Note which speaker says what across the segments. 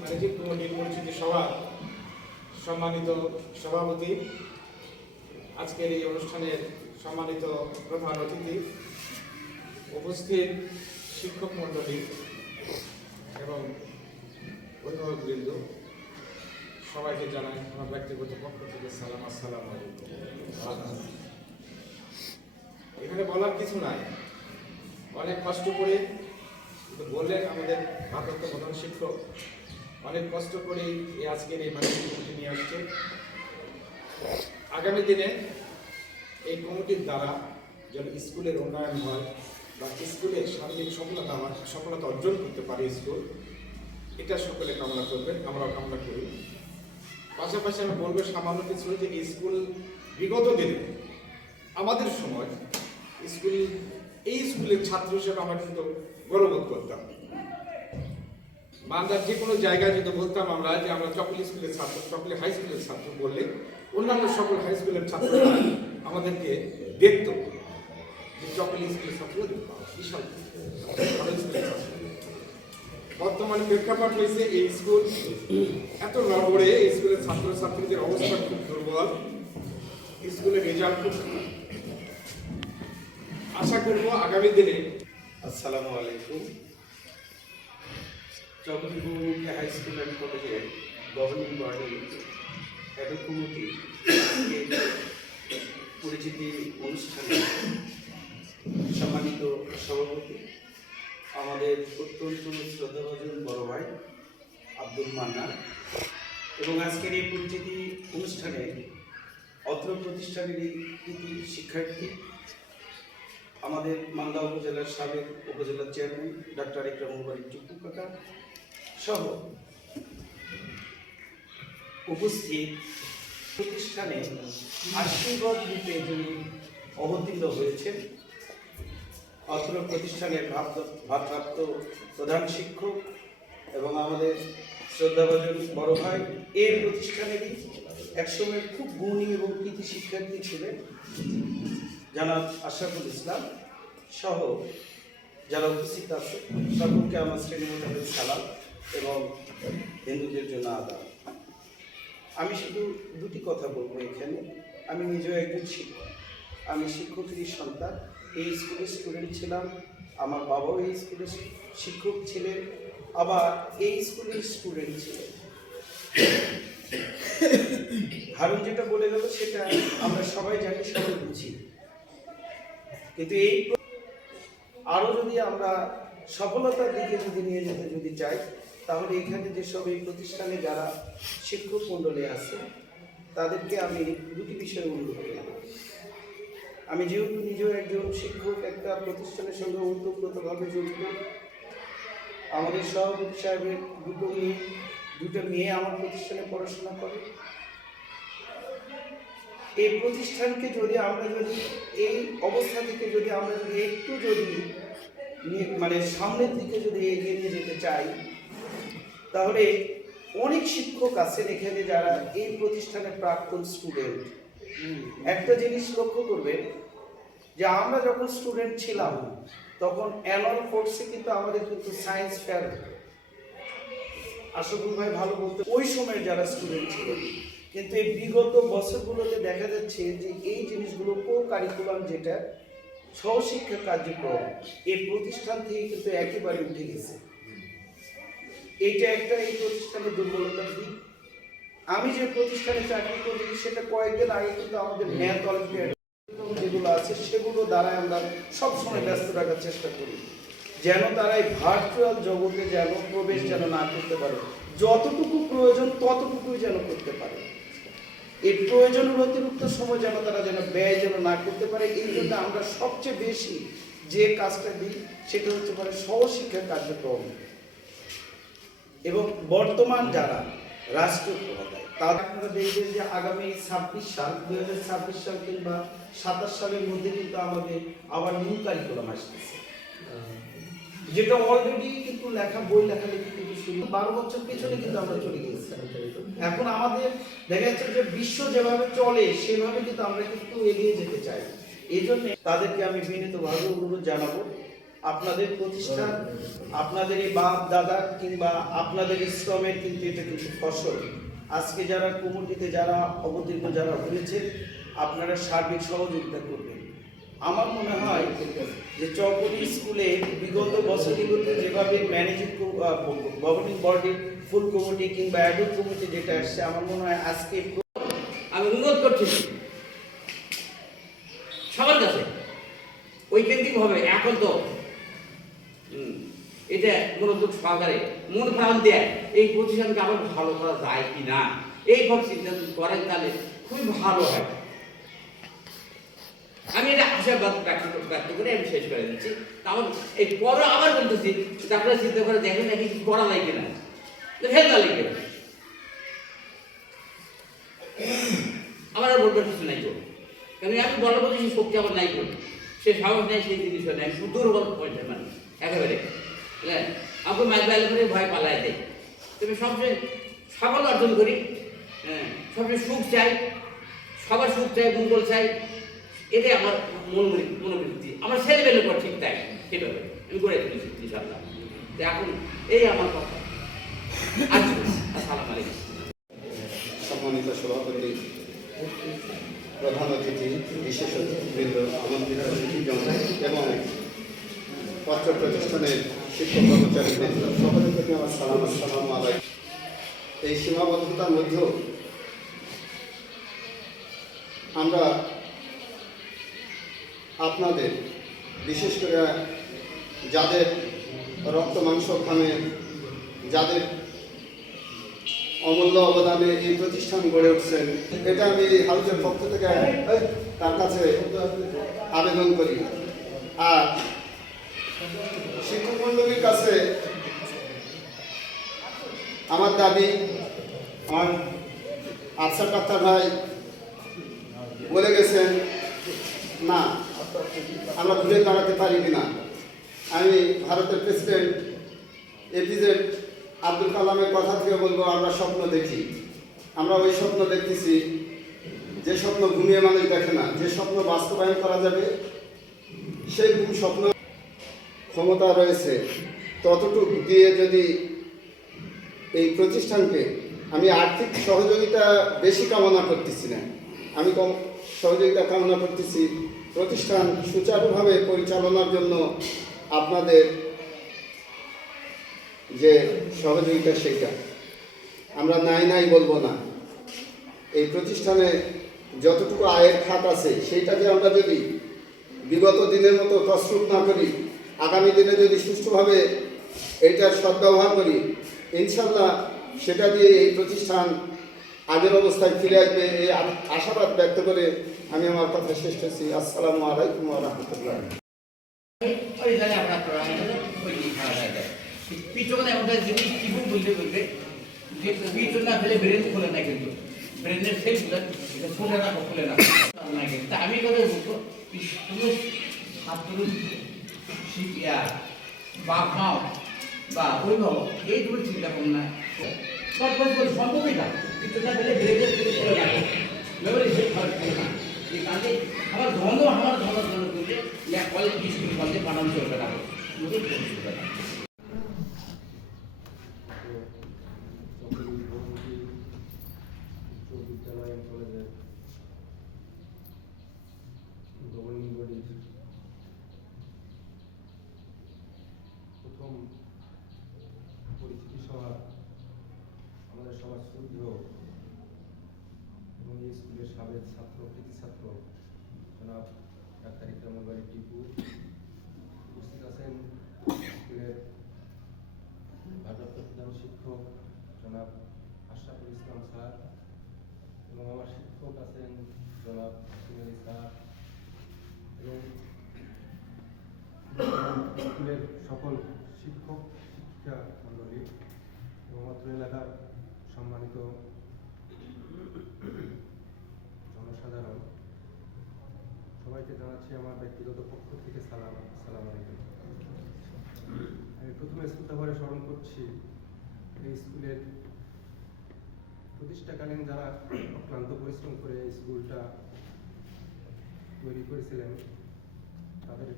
Speaker 1: Managing কমিটির পরিচিতি সভা, সম্মানিত সভাপতি, আজকের এই অনুষ্ঠানের সম্মানিত প্রধান অতিথি, উপস্থিত শিক্ষক মণ্ডলী এবং অভিভাবকবৃন্দ, সবাইকে জানাই আমার ব্যক্তিগত পক্ষ থেকে সালাম, আসসালাম এখানে বলার কিছু নাই। অনেক কষ্ট করে বললেন আমাদের ভারপ্রাপ্ত প্রধান শিক্ষক। অনেক কষ্ট করে আজকের এই ম্যানেজিং কমিটি নিয়ে আসছে। আগামী দিনে এই কমিটির দ্বারা যেন স্কুলের উন্নয়ন হয় বা স্কুলের সার্বিক সফলতা সফলতা অর্জন করতে পারে স্কুল, এটা সকলে কামনা করবেন, আমরাও কামনা করি। পাশাপাশি আমি বলব সামান্য কিছু যে স্কুল বিগত দিনে আমাদের সময় স্কুল, এই স্কুলের ছাত্র হিসেবে আমরা কিন্তু গৌরবোধ করতাম। বাংলার যে কোনো জায়গায় যদি বলতাম আমরা যে আমরা চকলি স্কুলের ছাত্র চকলি হাই স্কুলের ছাত্র বললে অন্যান্য সকল হাই স্কুলের ছাত্ররা আমাদেরকে দেখত যে চকলি স্কুলের ছাত্র বিশাল ছাত্র। বর্তমানে প্রেক্ষাপট হয়েছে এই স্কুল এত নড়বড়ে, এই স্কুলের ছাত্রছাত্রীদের অবস্থা খুব দুর্বল স্কুলের রেজাল্ট খুব আশা করব আগামী দিনে
Speaker 2: আসসালামু আলাইকুম। চকরিপুরমুখী হাই স্কুল অ্যান্ড কলেজের গভর্নিং বডি এবং কমিটি পরিচিতি অনুষ্ঠানে সম্মানিত সভাপতি, আমাদের অত্যন্ত শ্রদ্ধাভাজন বড় ভাই আব্দুল মান্নান এবং আজকের এই পরিচিতি অনুষ্ঠানে অত্র প্রতিষ্ঠানেরই কৃতি শিক্ষার্থী, আমাদের মালদা উপজেলার সাবেক উপজেলার চেয়ারম্যান ডাক্তার ইকরামুল বাড়ি টুকু কাকা সহ উপস্থিত প্রতিষ্ঠানে আশীর্বাদ দিতে যিনি অবতীর্ণ হয়েছেন, অত্র প্রতিষ্ঠানের ভারপ্রাপ্ত প্রধান শিক্ষক এবং আমাদের শ্রদ্ধাভাজন বড় ভাই, এই প্রতিষ্ঠানেরই একসময় খুব গুণী এবং কৃতি শিক্ষার্থী ছিলেন জানাব আশরাফুল ইসলাম সহ যারা উপস্থিত আছে সকলকে আমার শ্রেণীমণ্ডলের সালাম। এবং হিন্দুদের জন্য আদাব আমি শুধু দুটি কথা বলব এখানে। আমি নিজেও একজন শিক্ষক। আমি শিক্ষকেরই সন্তান। এই স্কুলের স্টুডেন্ট ছিলাম। আমার বাবাও এই স্কুলের শিক্ষক ছিলেন। আবার এই স্কুলের স্টুডেন্ট ছিলেন। হারুন যেটা বলে গেল, সেটা আমরা সবাই জানি, সবাই বুঝি। কিন্তু এই আরও যদি আমরা সফলতার দিকে যদি নিয়ে যেতে যদি চাই তাহলে এখানে যেসব এই প্রতিষ্ঠানে যারা শিক্ষক মণ্ডলী আছে, তাদেরকে আমি দুটি বিষয়ে অনুরোধ করব আমি যেহেতু নিজেও একজন শিক্ষক, একটা প্রতিষ্ঠানের সঙ্গে ওতপ্রোতভাবে জড়িত, আমাদের সভাপতি সাহেবের দুটো মেয়ে দুটো মেয়ে আমার প্রতিষ্ঠানে পড়াশোনা করে। এই প্রতিষ্ঠানকে যদি আমরা যদি, এই অবস্থা থেকে যদি আমরা যদি একটু যদি মানে সামনের দিকে যদি এগিয়ে নিয়ে যেতে চাই তাহলে অনেক শিক্ষক আছেন এখানে যারা এই প্রতিষ্ঠানের প্রাক্তন স্টুডেন্ট একটা জিনিস লক্ষ্য করবেন যে আমরা যখন স্টুডেন্ট ছিলাম, তখন অ্যানুয়াল কোর্সে কিন্তু আমাদের কিন্তু সায়েন্স ফেয়ার আশাফুল ভাই ভালো বলতে ওই সময় যারা স্টুডেন্ট ছিল কিন্তু এই বিগত বছরগুলোতে দেখা যাচ্ছে যে এই জিনিসগুলো কো কারিকুলাম যেটা সহশিক্ষা কার্যক্রম, এই প্রতিষ্ঠান থেকে কিন্তু একেবারে উঠে গেছে। এইটা একটা এই প্রতিষ্ঠানের দুর্বলতার দিক। আমি যে প্রতিষ্ঠানে চাকরি করি সেটা কয়েকদিন আগে কিন্তু আমাদের ম্যাথ অলিম্পিয়াড যেগুলো আছে সেগুলো দ্বারা আমরা সবসময় ব্যস্ত রাখার চেষ্টা করি। যেন তারা এই ভার্চুয়াল জগতে যেন প্রবেশ যেন না করতে পারে। যতটুকু প্রয়োজন ততটুকুই যেন করতে পারে। এই প্রয়োজনের অতিরিক্ত সময় যেন তারা যেন ব্যয় যেন না করতে পারে এই জন্য আমরা সবচেয়ে বেশি যে কাজটা দিই সেটা হচ্ছে মানে সহশিক্ষা কার্যক্রম। এবং বর্তমান যারা রাষ্ট্র ক্ষমতায় তাদের আপনারা দেখবেন যে আগামী ছাব্বিশ সাল, দুই হাজার ছাব্বিশ সাল কিংবা সাতাশ সালের মধ্যে কিন্তু আমাদের আবার নিউ কারিকুলাম আসতেছে। যেটা অলরেডি কিন্তু লেখা, বই লেখালেখি কিন্তু শুরু। বারো বছর পেছনে কিন্তু আমরা চলে গেছি এখন আমাদের দেখা যাচ্ছে যে বিশ্ব যেভাবে চলে, সেভাবে কিন্তু আমরা কিন্তু এগিয়ে যেতে চাই। এই জন্য তাদেরকে আমি বিনীতভাবে অনুরোধ জানাব আপনাদের প্রতিষ্ঠান, আপনাদের এই বাপ, দাদা কিংবা আপনাদের শ্রমের কিন্তু এটা কিন্তু ফসল। আজকে যারা কমিটিতে যারা অবতীর্ণ যারা হয়েছে, আপনারা সার্বিক সহযোগিতা করবেন। আমার মনে হয় যে চকরি স্কুলে বিগত বছরগুলোতে যেভাবে ম্যানেজিং গভর্নিং বডির ফুল কমিটি কিংবা অ্যাডুল কমিটি যেটা আসছে, আমার মনে হয় আজকে
Speaker 3: আমি অনুরোধ করছি সবার কাছে ঐকান্তিক ভাবে এখন তো এটা মনোযোগ সহকারে মন প্রাণ দেয়, এই প্রতিষ্ঠানকে আবার ভালো করা যায় কি না এইভাবে চিন্তা করেন তাহলে খুবই ভালো হয়। আমি এটা আশাবাদ ব্যক্ত ব্যক্ত করে আমি শেষ করে দিচ্ছি। আমার এই পরে আবার বলতেছি যে আপনারা চিন্তা করে দেখেন নাকি কিছু করা যায় কিনা? না লিখে। আমার বলবার কিছু নাই তো। কারণ আমি মতো সেই শক্তি আমার নাই করি সে সাহস নেই, সেই জিনিসও নেই। দুর্বল পয়েন্টের মানুষ, একেবারে। আমাকে মাইক বাইলে করে ভয় পালায় দেয় তবে সবচেয়ে সাফল্য অর্জন করি। হ্যাঁ সবচেয়ে সুখ চাই, সবার সুখ চাই মঙ্গল চাই। এটাই আমার মন মনোবৃত্তি। আমার ছেলেবেলে পর ঠিক তাই, সেভাবে। আমি করে তুলেছি ইনশাল্লাহ তো এখন এই আমার কথা। আসসালামু আলাইকুম।
Speaker 4: সম্মানিত সভাপতি, প্রধান অতিথি বিশেষ অতিথিবৃন্দ আমন্ত্রিত অতিথিজন এবং পত্র প্রতিষ্ঠানের শিক্ষক কর্মচারীবৃন্দ সকলের আমার সালাম, আসসালাম আলাই এই সীমাবদ্ধতার মধ্যেও আমরা আপনাদের, বিশেষ করে যাদের রক্ত মাংস যাদের অমূল্য অবদানে এই প্রতিষ্ঠান গড়ে উঠছেন, এটা আমি হাউসের পক্ষ থেকে তার কাছে আবেদন করি। আর শিক্ষক মন্ডলীর কাছে আমার দাবি, আমার আফসার ডাক্তার ভাই বলে গেছেন, না, আমরা ঘুরে দাঁড়াতে পারি কিনা আমি ভারতের প্রেসিডেন্ট এপিজেড আব্দুল কালামের কথা থেকে বলব, আমরা স্বপ্ন দেখি। আমরা ওই স্বপ্ন দেখতেছি, যে স্বপ্ন ঘুমিয়ে মানুষ দেখে না, যে স্বপ্ন বাস্তবায়ন করা যাবে, সেই স্বপ্ন ক্ষমতা রয়েছে, ততটুকু দিয়ে যদি এই প্রতিষ্ঠানকে আমি আর্থিক সহযোগিতা বেশি কামনা করতেছি না। আমি কম সহযোগিতা কামনা করতেছি প্রতিষ্ঠান সুচারুভাবে পরিচালনার জন্য আপনাদের যে সহযোগিতা সেটা। আমরা নাই নাই বলব না। এই প্রতিষ্ঠানে যতটুকু আয়ের খাত আছে, সেইটাকে আমরা যদি বিগত দিনের মতো কসরত না করি আগামী দিনে যদি সুষ্ঠুভাবে এইটার সদ্ব্যবহার করি ইনশাল্লাহ সেটা দিয়ে এই প্রতিষ্ঠান আগের অবস্থায় ফিরে আসবে এই আশাবাদ ব্যক্ত করে আমি আমার কথা শেষ করছি। আসসালামু আলাইকুম রহমতুল্লাহ।
Speaker 3: পিছনে জিনিস যে না ব্রেন না কিন্তু। ব্রেনের না, খুলে না। আমি কথা বলব ছাত্র শিখিয়া বা মাও বা অভিভাবক, এই দুটো চিন্তা ভাবনা সম্ভবই না। পিছন না ফেলে ব্রেনের সেল খুলে না। খরচ করে না আমার ধন আমার ধন ধন করলে কলেজ স্কুল কলেজে পাঠানো চলবে না নতুন চলবে না
Speaker 5: বিদ্যালয় কলেজের গভর্নিং বডির প্রথম পরিচিতি সভা আমাদের সবার শুদ্ধ এবং এই স্কুলের সাবেক ছাত্র কৃতি ছাত্র জনাব ডাক্তার ইকরামুল বাড়ি টিপু উপস্থিত আছেন স্কুলের ভারপ্রাপ্ত প্রধান শিক্ষক জনাব আশরাফুল ইসলাম স্যার এবং আমার শিক্ষক আছেন জনাব সিনারি স্যার এবং স্কুলের সকল শিক্ষক, শিক্ষিকা মণ্ডলী এবং অত্র এলাকার সম্মানিত জনসাধারণ, সবাইকে জানাচ্ছি আমার ব্যক্তিগত পক্ষ থেকে সালাম সালাম আমি প্রথমে শ্রোতাভরে স্মরণ করছি, এই স্কুলের প্রতিষ্ঠাকালীন যারা অক্লান্ত পরিশ্রম করে এই স্কুলটা তৈরি করেছিলেন, তাদের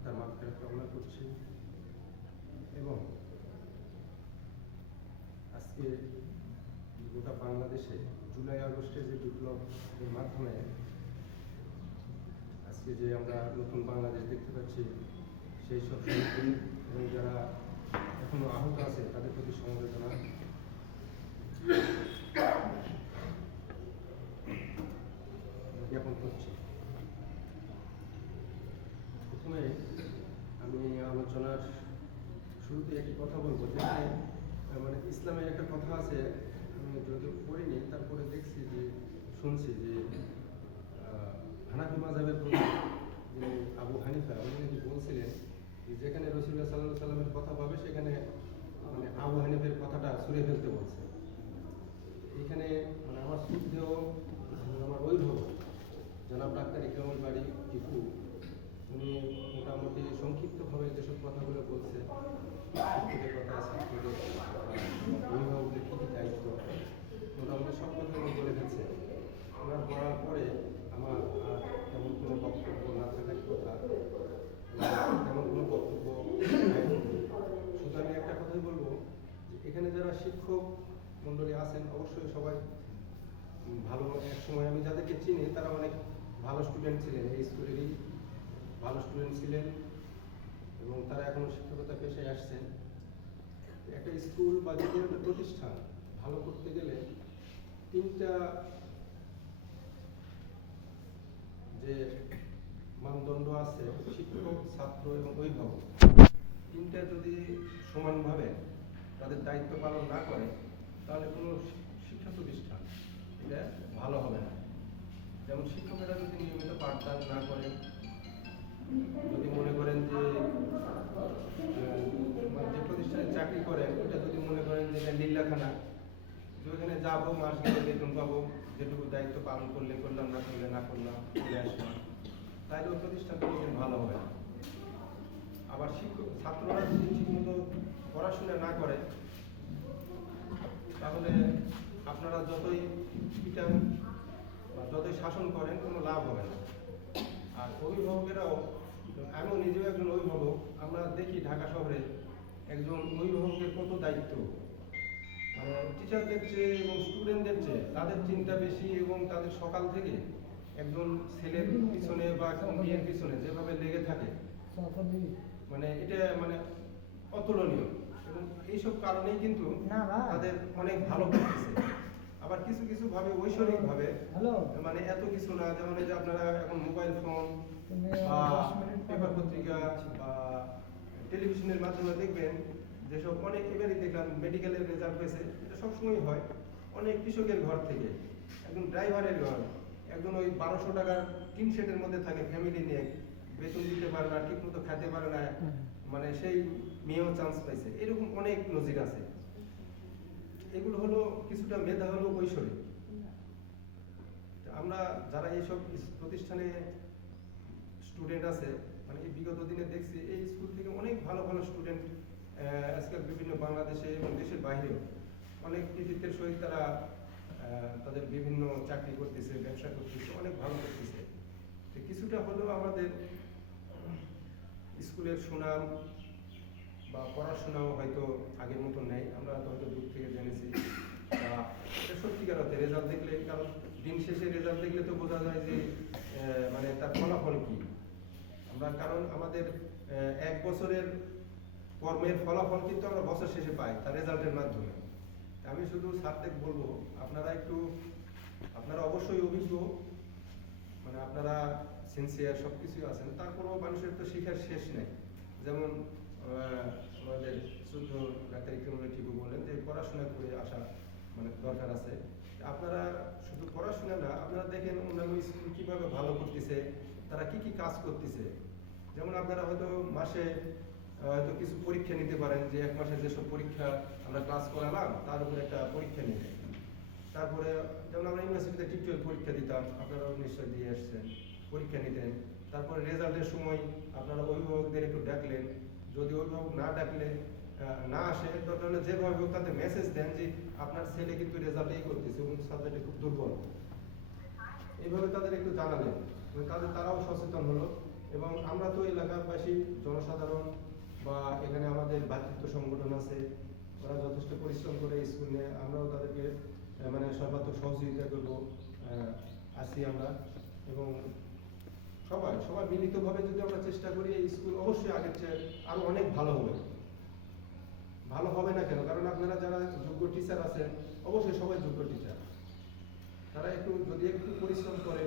Speaker 5: আত্মার মাত্রা কামনা করছি। এবং আজকে গোটা বাংলাদেশে জুলাই, আগস্টে যে বিপ্লবের মাধ্যমে আজকে যে আমরা নতুন বাংলাদেশ দেখতে পাচ্ছি, সেই সব এবং যারা এখনও আহত আছে, তাদের প্রতি সমবেদনা। জ্ঞাপন করছি। প্রথমে আমি আলোচনার শুরুতে একটি কথা বলব, যে মানে ইসলামের একটা কথা আছে, আমি যদিও পড়িনি, তারপরে দেখছি যে, শুনছি যে হানাফি মাজাবের যে আবু হানিফা, উনি নাকি বলছিলেন যেখানে রসুল্লাহ সাল্লাহ সাল্লামের কথা পাবে, সেখানে মানে আবু হানিফের কথাটা সুরে ফেলতে বলছে। এখানে মানে আমার শুদ্ধেও আমার অভিভাবক, জনাব ডাক্তার ইকরামুল বাড়ি টিপু উনি মোটামুটি সংক্ষিপ্তভাবে যেসব কথাগুলো বলছে শিক্ষকের কথা ছাত্রদের অভিভাবকদের কী কী দায়িত্ব? মোটামুটি সব কথা উনি বলে ফেলছে ওনার বলার পরে আমার তেমন কোনো বক্তব্য না থাকার কথা, তেমন কোনো বক্তব্য শুধু আমি একটা কথাই বলব যে এখানে যারা শিক্ষক মণ্ডলী আছেন, অবশ্যই সবাই ভালো এক সময় আমি যাদেরকে চিনি, তারা অনেক ভালো স্টুডেন্ট ছিলেন। এই স্কুলেরই ভালো স্টুডেন্ট ছিলেন এবং তারা এখনও শিক্ষকতা পেশায় আসছেন। একটা স্কুল বা যে কোনো একটা প্রতিষ্ঠান ভালো করতে গেলে তিনটা যে মানদণ্ড আছে, শিক্ষক, ছাত্র এবং অভিভাবক, তিনটা যদি সমানভাবে তাদের দায়িত্ব পালন না করে, তাহলে কোনো শিক্ষা প্রতিষ্ঠান এটা ভালো হবে না। যেমন শিক্ষকেরা যদি নিয়মিত পাঠদান না করেন যদি মনে করেন যে মানে যে প্রতিষ্ঠানে চাকরি করেন ওটা যদি মনে করেন যে এটা লীলাখানা যে ওখানে যাব, মাস গেলে বেতন পাবো, যেটুকু দায়িত্ব পালন করলে করলাম, না করলে না করলাম, চলে আসলাম, তাহলে ওই প্রতিষ্ঠানটা কোনোদিন ভালো হবে আবার শিক্ষক, ছাত্ররা যদি ঠিকমতো পড়াশোনা না করে, তাহলে আপনারা যতই পিটান বা যতই শাসন করেন, কোনো লাভ হবে না। আর অভিভাবকেরাও আমিও নিজেও একজন অভিভাবক আমরা দেখি ঢাকা শহরে একজন অভিভাবকের কত দায়িত্ব। মানে টিচারদের চেয়ে এবং স্টুডেন্টদের চেয়ে তাদের চিন্তা বেশি এবং তাদের সকাল থেকে একজন ছেলের পিছনে বা মেয়ের পিছনে যেভাবে লেগে থাকে মানে এটা মানে অতুলনীয়। এবং এইসব কারণেই কিন্তু। তাদের অনেক ভালো করতেছে। আবার কিছু কিছু ভাবে ঐশ্বরিক ভাবে মানে এত কিছু না যেমন এই যে আপনারা এখন মোবাইল ফোন বা পেপার পত্রিকা বা টেলিভিশনের মাধ্যমে দেখবেন যেসব অনেক এবারই দেখলাম মেডিকেলের রেজাল্ট হয়েছে এটা সবসময় হয়। অনেক কৃষকের ঘর থেকে একজন ড্রাইভারের ঘর একজন ওই বারোশো টাকার টিন শেডের মধ্যে থাকে ফ্যামিলি নিয়ে বেতন দিতে পারে না ঠিক মতো খেতে পারে না মানে সেই মেয়েও চান্স পাইছে। এরকম অনেক নজির আছে। এগুলো হলো কিছুটা মেধা হলো কৈশোরী। আমরা যারা এইসব প্রতিষ্ঠানে স্টুডেন্ট আছে মানে এই বিগত দিনে দেখছি এই স্কুল থেকে অনেক ভালো ভালো স্টুডেন্ট আজকাল বিভিন্ন বাংলাদেশে এবং দেশের বাইরেও অনেক কৃতিত্বের সহিত তারা তাদের বিভিন্ন চাকরি করতেছে ব্যবসা করতেছে অনেক ভালো করতেছে। তো কিছুটা হলেও আমাদের স্কুলের সুনাম পড়াশোনাও হয়তো আগের মতো নেই। আমরা হয়তো দূর থেকে জেনেছি। সত্যিকার অর্থে রেজাল্ট দেখলে, কারণ দিন শেষে রেজাল্ট দেখলে তো বোঝা যায় যে মানে তার ফলাফল কি। আমরা, কারণ আমাদের এক বছরের কর্মের ফলাফল কিন্তু আমরা বছর শেষে পাই, তার রেজাল্টের মাধ্যমে। আমি শুধু স্যারদের বলব, আপনারা একটু, আপনারা অবশ্যই অভিজ্ঞ মানে আপনারা সিনসিয়ার সব কিছুই আছেন, তারপরেও মানুষের তো শিখার শেষ নেই। যেমন আমাদের শুদ্ধ ডাক্তার ইকরামুল্লাহ টিপু বললেন যে পড়াশোনা করে আসা মানে দরকার আছে। আপনারা শুধু পড়াশোনা না, আপনারা দেখেন অন্যান্য স্কুল কীভাবে ভালো করতেছে, তারা কি কি কাজ করতেছে। যেমন আপনারা হয়তো মাসে হয়তো কিছু পরীক্ষা নিতে পারেন যে এক মাসে যেসব পরীক্ষা আমরা ক্লাস করালাম, তার উপর একটা পরীক্ষা নিতে তারপরে যেমন আমরা ইউনিভার্সিটিতে টিচার পরীক্ষা দিতাম, আপনারাও নিশ্চয় দিয়ে আসছেন, পরীক্ষা নিতেন। তারপরে রেজাল্টের সময় আপনারা অভিভাবকদের একটু ডাকলেন যদি অভিভাবক না ডাকলে না আসে দরকার হলে যেভাবে হোক তাদের মেসেজ দেন যে আপনার ছেলে কিন্তু রেজাল্ট এই করতেছে এবং সাবজেক্টে খুব দুর্বল। এইভাবে তাদের একটু জানালেন। তাদের, তারাও সচেতন হলো। এবং আমরা তো এলাকাবাসী জনসাধারণ বা এখানে আমাদের ভাতৃত্ব সংগঠন আছে, ওরা যথেষ্ট পরিশ্রম করে স্কুল নিয়ে। আমরাও তাদেরকে মানে সর্বাত্মক সহযোগিতা করব আছি আমরা। এবং সবাই সবাই মিলিতভাবে যদি আমরা চেষ্টা করি, এই স্কুল অবশ্যই আগের চেয়ে আরও অনেক ভালো হবে। ভালো হবে না কেন? কারণ আপনারা যারা যোগ্য টিচার আছেন, অবশ্যই সবাই যোগ্য টিচার তারা একটু, যদি একটু পরিশ্রম করে,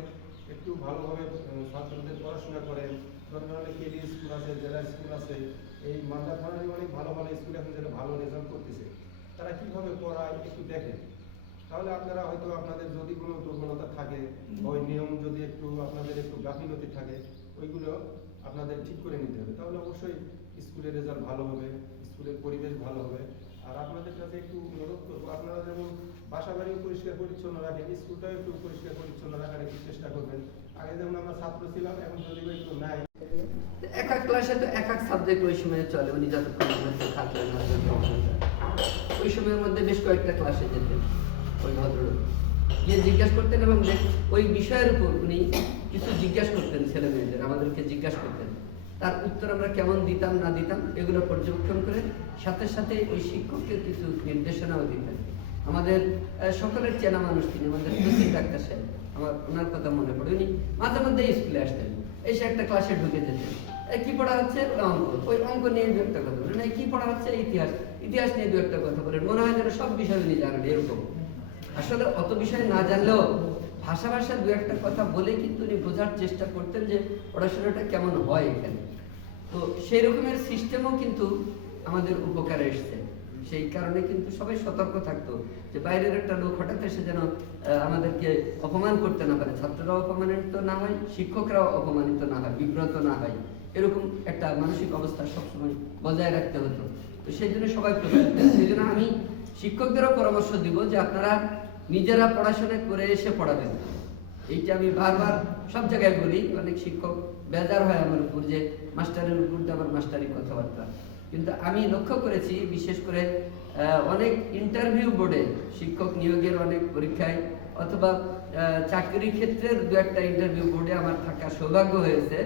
Speaker 5: একটু ভালোভাবে ছাত্রদের পড়াশোনা করেন ধরেন অনেক কেডি স্কুল আছে, জেলা স্কুল আছে, এই মালদা অনেক ভালো ভালো স্কুল এখন যারা ভালো রেজাল্ট করতেছে। তারা কীভাবে পড়ায় একটু দেখেন। তাহলে আপনারা হয়তো আপনাদের যদি কোনো দুর্বলতা থাকে ওই নিয়ম যদি একটু আপনাদের একটু গাফিলতি থাকে ওইগুলো আপনাদের ঠিক করে নিতে হবে। তাহলে অবশ্যই স্কুলের রেজাল্ট ভালো হবে স্কুলের পরিবেশ ভালো হবে। আর আপনাদের কাছে একটু অনুরোধ করব আপনারা যেমন বাসা বাড়িও পরিষ্কার পরিচ্ছন্ন রাখেন স্কুলটাও একটু পরিষ্কার পরিচ্ছন্ন রাখার একটু চেষ্টা করবেন। আগে যেমন আমরা ছাত্র ছিলাম এখন যদি একটু নাই।
Speaker 6: এক এক ক্লাসে তো এক এক সাবজেক্ট ওই সময় চলে উনি যতক্ষণ থাকলেন ওই সময়ের মধ্যে বেশ কয়েকটা ক্লাসে যেতেন। ওই ভদ্রলোক। জিজ্ঞাসা করতেন এবং ওই বিষয়ের উপর উনি কিছু জিজ্ঞাসা করতেন ছেলে মেয়েদের আমাদেরকে জিজ্ঞাসা করতেন। তার উত্তর আমরা কেমন দিতাম, না দিতাম, এগুলো পর্যবেক্ষণ করে সাথে সাথে ওই শিক্ষককে কিছু নির্দেশনাও দিতেন। আমাদের সকলের চেনা মানুষ তিনি, আমাদের ডাক্তার সাহেব। আমার, ওনার কথা মনে পড়ে। উনি মাঝে স্কুলে আসতেন। এসে একটা ক্লাসে ঢুকে যেতেন। কি পড়া হচ্ছে? অঙ্ক। ওই অঙ্ক নিয়ে দু একটা কথা বলেন। কি পড়া হচ্ছে? ইতিহাস। ইতিহাস নিয়ে দু একটা কথা বলেন। মনে হয় যেন সব বিষয় নিয়ে জানেন এরকম। আসলে অত বিষয় না জানলেও ভাষা ভাষা দু একটা কথা বলে কিন্তু উনি বোঝার চেষ্টা করতেন যে পড়াশোনাটা কেমন হয় এখানে। তো সেই রকমের সিস্টেমও কিন্তু আমাদের উপকারে এসছে। সেই কারণে কিন্তু সবাই সতর্ক থাকতো যে বাইরের একটা লোক হঠাৎ এসে যেন আমাদেরকে অপমান করতে না পারে। ছাত্ররাও অপমানিত না হয়, শিক্ষকরাও অপমানিত না হয়, বিব্রত না হয়। এরকম একটা মানসিক অবস্থা সবসময় বজায় রাখতে হতো। তো সেই জন্য সবাই প্রস্তুত। সেই জন্য আমি শিক্ষকদেরও পরামর্শ দিব যে আপনারা নিজেরা পড়াশোনা করে এসে পড়াবেন। এইটা আমি বারবার সব জায়গায় বলি অনেক শিক্ষক বেজার হয় আমার উপর যে মাস্টারের উপর তো আমার মাস্টারি কথাবার্তা। কিন্তু আমি লক্ষ্য করেছি বিশেষ করে অনেক ইন্টারভিউ বোর্ডে শিক্ষক নিয়োগের অনেক পরীক্ষায় অথবা আহ, চাকরি ক্ষেত্রের দু একটা ইন্টারভিউ বোর্ডে আমার থাকা সৌভাগ্য হয়েছে।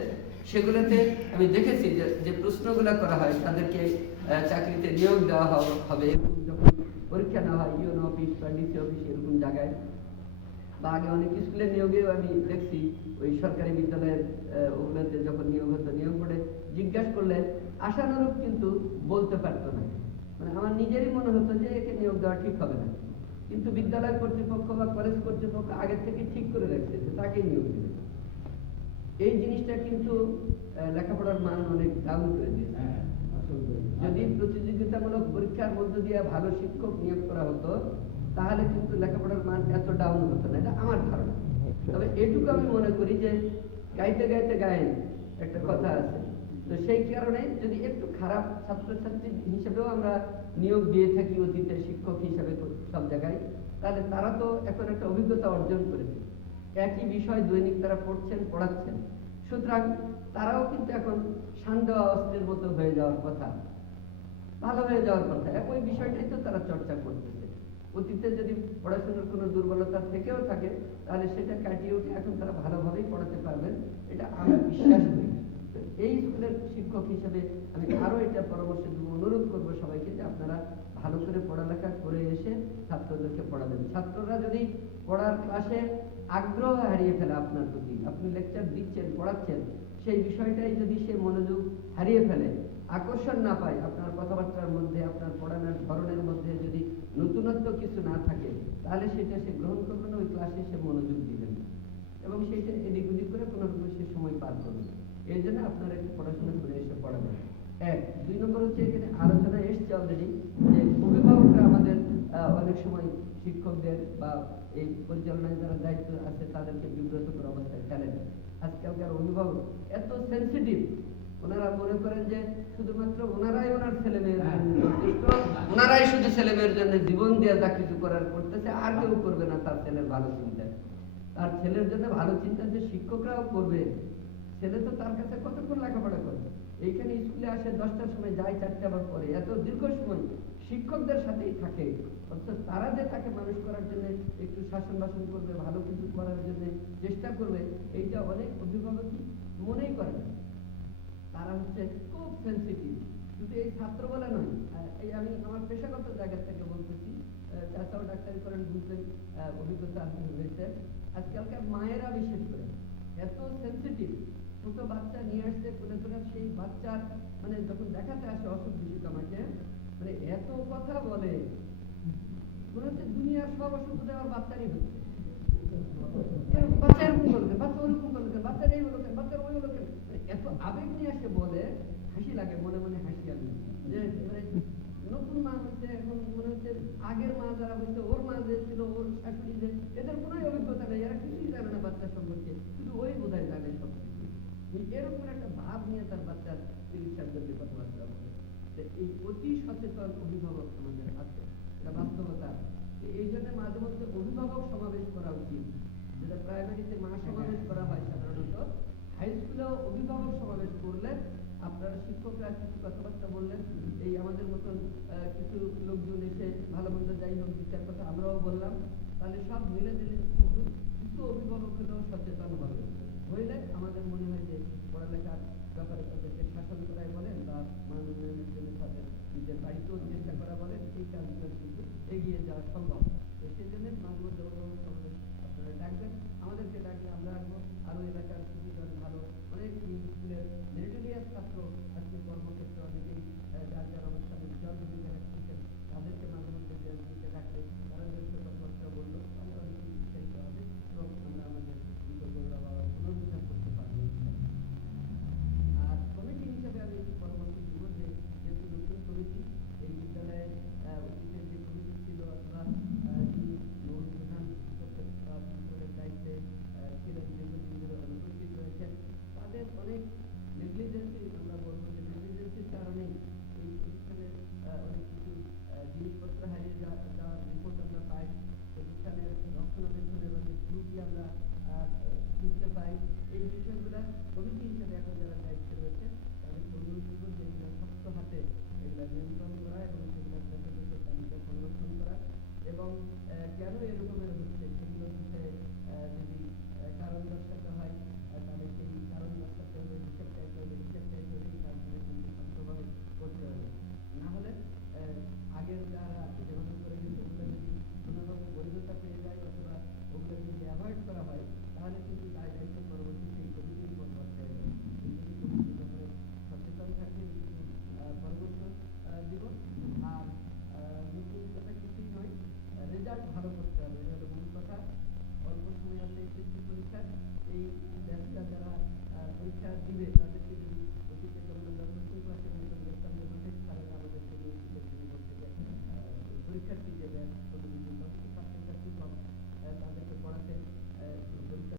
Speaker 6: সেগুলোতে আমি দেখেছি যে যে প্রশ্নগুলো করা হয় তাদেরকে চাকরিতে নিয়োগ দেওয়া হবে। যখন পরীক্ষা নেওয়া হয় ইউনো অফিস বা ডিসি অফিস এরকম জায়গায়। বা আগে অনেক স্কুলে নিয়োগেও আমি দেখছি, ওই সরকারি বিদ্যালয়ের ওগুলোতে যখন নিয়োগ হতো নিয়োগ বোর্ডে জিজ্ঞাসা করলে আশানুরূপ কিন্তু বলতে পারতো না। মানে আমার নিজেরই মনে হতো যে একে নিয়োগ দেওয়া ঠিক হবে না। কিন্তু বিদ্যালয় কর্তৃপক্ষ বা কলেজ কর্তৃপক্ষ আগে থেকে ঠিক করে রাখছে যে তাকেই নিয়োগ দেবে। এই জিনিসটা কিন্তু লেখাপড়ার মান অনেক ডাউন করে দিয়েছে। যদি প্রতিযোগিতামূলক পরীক্ষার মধ্য দিয়ে ভালো শিক্ষক নিয়োগ করা হতো, তাহলে কিন্তু লেখাপড়ার মান এত ডাউন হতো না। এটা আমার ধারণা। তবে এটুকু আমি মনে করি যে, গাইতে গাইতে গায়েন একটা কথা আছে। তো সেই কারণে যদি একটু খারাপ ছাত্রছাত্রী হিসেবেও আমরা নিয়োগ দিয়ে থাকি অতীতে, শিক্ষক হিসেবে সব জায়গায়, তাহলে তারা তো এখন একটা অভিজ্ঞতা অর্জন করেছে। একই বিষয় দৈনিক তারা পড়ছেন, পড়াচ্ছেন। সুতরাং তারাও কিন্তু এখন সান্ড অস্ত্রের মতো হয়ে যাওয়ার কথা। ভালো হয়ে যাওয়ার কথা। একই বিষয়টাই তো তারা চর্চা করতেছে। অতীতে যদি পড়াশোনার কোনো দুর্বলতা থেকেও থাকে, তাহলে সেটা কাটিয়ে উঠে এখন তারা ভালোভাবেই পড়াতে পারবেন, এটা আমি বিশ্বাস করি এই স্কুলের শিক্ষক হিসেবে আমি আরও এটা পরামর্শ দেবো, অনুরোধ করব সবাইকে যে আপনারা ভালো করে পড়ালেখা করে এসে ছাত্রদেরকে পড়াবেন। ছাত্ররা যদি পড়ার ক্লাসে আগ্রহ হারিয়ে ফেলে আপনার প্রতি, আপনি লেকচার দিচ্ছেন, পড়াচ্ছেন সেই বিষয়টাই যদি সে মনোযোগ হারিয়ে ফেলে, আকর্ষণ না পায় আপনার কথাবার্তার মধ্যে, আপনার পড়ানোর ধরনের মধ্যে যদি নতুনত্ব কিছু না থাকে, তাহলে সেটা সে গ্রহণ করবে না, ওই ক্লাসে সে মনোযোগ দিবেন। এবং সেইটা এদিক ওদিক করে কোনো রকম সে সময় পার করবে এই জন্য আপনারা একটু পড়াশোনা করে এসে পড়াবেন। এক, দুই নম্বর হচ্ছে এখানে আলোচনা এসছে অলরেডি যে অভিভাবকরা আমাদের অনেক সময় শিক্ষকদের বা এই পরিচালনায় যারা দায়িত্ব আছে, তাদেরকে বিব্রতকর অবস্থায় ফেলেন। আজকালকার অভিভাবক এত সেন্সিটিভ ওনারা মনে করেন যে শুধুমাত্র ওনারাই ওনার ছেলে মেয়ের ওনারাই শুধু ছেলে মেয়ের জন্য জীবন দিয়ে যা কিছু করার করতেছে আর কেউ করবে না তার ছেলের ভালো চিন্তা। তার ছেলের জন্য ভালো চিন্তা যে শিক্ষকরাও করবে। ছেলে তো তার কাছে কতক্ষণ লেখাপড়া করে এইখানে স্কুলে আসে দশটার সময় যায় চারটে আবার পরে এত দীর্ঘ সময়। শিক্ষকদের সাথেই থাকে। অর্থাৎ তারা যে তাকে মানুষ করার জন্য একটু শাসন বাসন করবে ভালো কিছু করার জন্য চেষ্টা করবে এইটা অনেক অভিভাবক মনেই করে না। তারা হচ্ছে খুব সেন্সিটিভ শুধু এই ছাত্র বলে নয় এই আমি আমার পেশাগত জায়গা থেকে বলতেছি চাচাও ডাক্তারি করেন বুঝবেন আহ, অভিজ্ঞতা হয়েছে। আজকালকার মায়েরা বিশেষ করে এত সেন্সিটিভ ছোট বাচ্চা নিয়ে আসছে করে সেই বাচ্চার মানে যখন দেখাতে আসে অসুখ আমাকে মানে এত কথা বলে, মনে হচ্ছে দুনিয়ার সব অসুখ আমার বাচ্চারই হচ্ছে। বাচ্চা এরকম করবে বাচ্চা ওরকম করবে বাচ্চার এই হলো বাচ্চার ওই হলো মানে এত আবেগ নিয়ে এসে বলে, হাসি লাগে, মনে মনে হাসি আমি যে মানে নতুন মা হচ্ছে, এখন মনে হচ্ছে আগের মা যারা হচ্ছে ওর মা যে ছিল, ওর শাশুড়ি যে, এদের কোনো অভিজ্ঞতা নেই, এরা কিছুই জানে না বাচ্চা সম্পর্কে, শুধু ওই বোধহয় জানে সব। এরকম একটা ভাব নিয়ে তার বাচ্চার চিকিৎসার জন্য কথাবার্তা। এই অতি সচেতন অভিভাবক আমাদের আছে। এটা বাস্তবতা। এই জন্য মাঝে মধ্যে অভিভাবক সমাবেশ করা উচিত। যেটা প্রাইমারিতে মা সমাবেশ করা হয় সাধারণত। হাই স্কুলেও অভিভাবক সমাবেশ করলে আপনারা শিক্ষকরা কিছু কথাবার্তা বললেন। এই আমাদের মতন কিছু লোকজন এসে ভালো মন্দ যাই হোক বিচার কথা আমরাও বললাম। তাহলে সব মিলে দিলে কিন্তু কিছু অভিভাবক সচেতন হবে। হইলে আমাদের মনে হয় যে পড়ালেখার ব্যাপারে তাদেরকে শাসন করায় বলেন বা মান উন্নয়নের জন্য তাদের নিজের বাড়িতেও চেষ্টা করা বলেন এই কাজগুলো কিন্তু এগিয়ে যাওয়া সম্ভব। সেই জন্য মানব জনগণ আপনারা ডাকবেন। আমাদেরকে ডাকলে আমরা আসব। আরও এলাকার ভালো, অনেক স্কুলের 여러분 এই ব্যাচটা যারা পরীক্ষা দিবে তাদেরকে যদি অতীতে